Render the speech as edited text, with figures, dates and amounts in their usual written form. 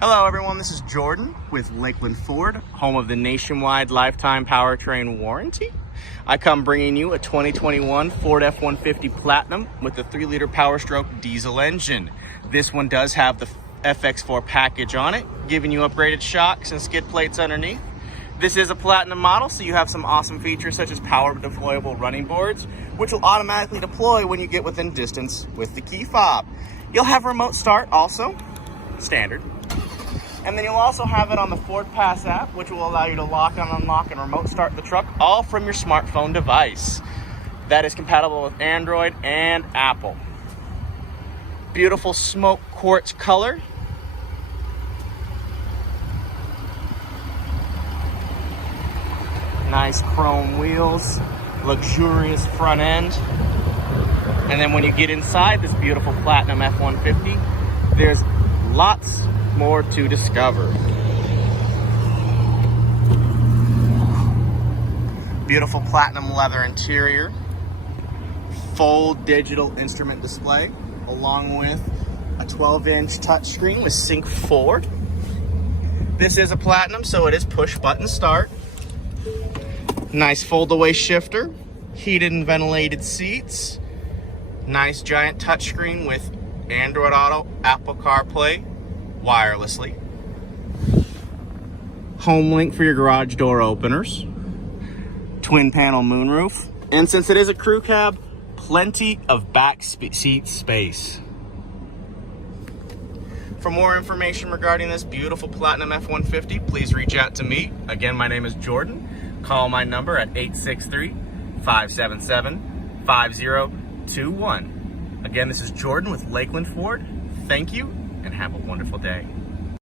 Hello everyone, this is Jordan with Lakeland Ford, home of the nationwide lifetime powertrain warranty. I come bringing you a 2021 Ford F-150 Platinum with a 3-liter Power-Stroke diesel engine. This one does have the FX4 package on it, giving you upgraded shocks and skid plates underneath. This is a Platinum model, so you have some awesome features such as power deployable running boards, which will automatically deploy when you get within distance with the key fob. You'll have remote start also, standard. And then you'll also have it on the Ford Pass app, which will allow you to lock and unlock and remote start the truck all from your smartphone device. That is compatible with Android and Apple. Beautiful smoke quartz color. Nice chrome wheels, luxurious front end. And then when you get inside this beautiful Platinum F-150, there's lots more to discover. Beautiful platinum leather interior, full digital instrument display, along with a 12-inch touchscreen with Sync 4. This is a Platinum, so it is push button start. Nice fold-away shifter, heated and ventilated seats, nice giant touchscreen with Android Auto, Apple CarPlay, wirelessly. Home link for your garage door openers. Twin panel moonroof. And since it is a crew cab, plenty of back seat space. For more information regarding this beautiful Platinum F-150, please reach out to me. Again, my name is Jordan. Call my number at 863-577-5021. Again, this is Jordan with Lakeland Ford. Thank you and have a wonderful day.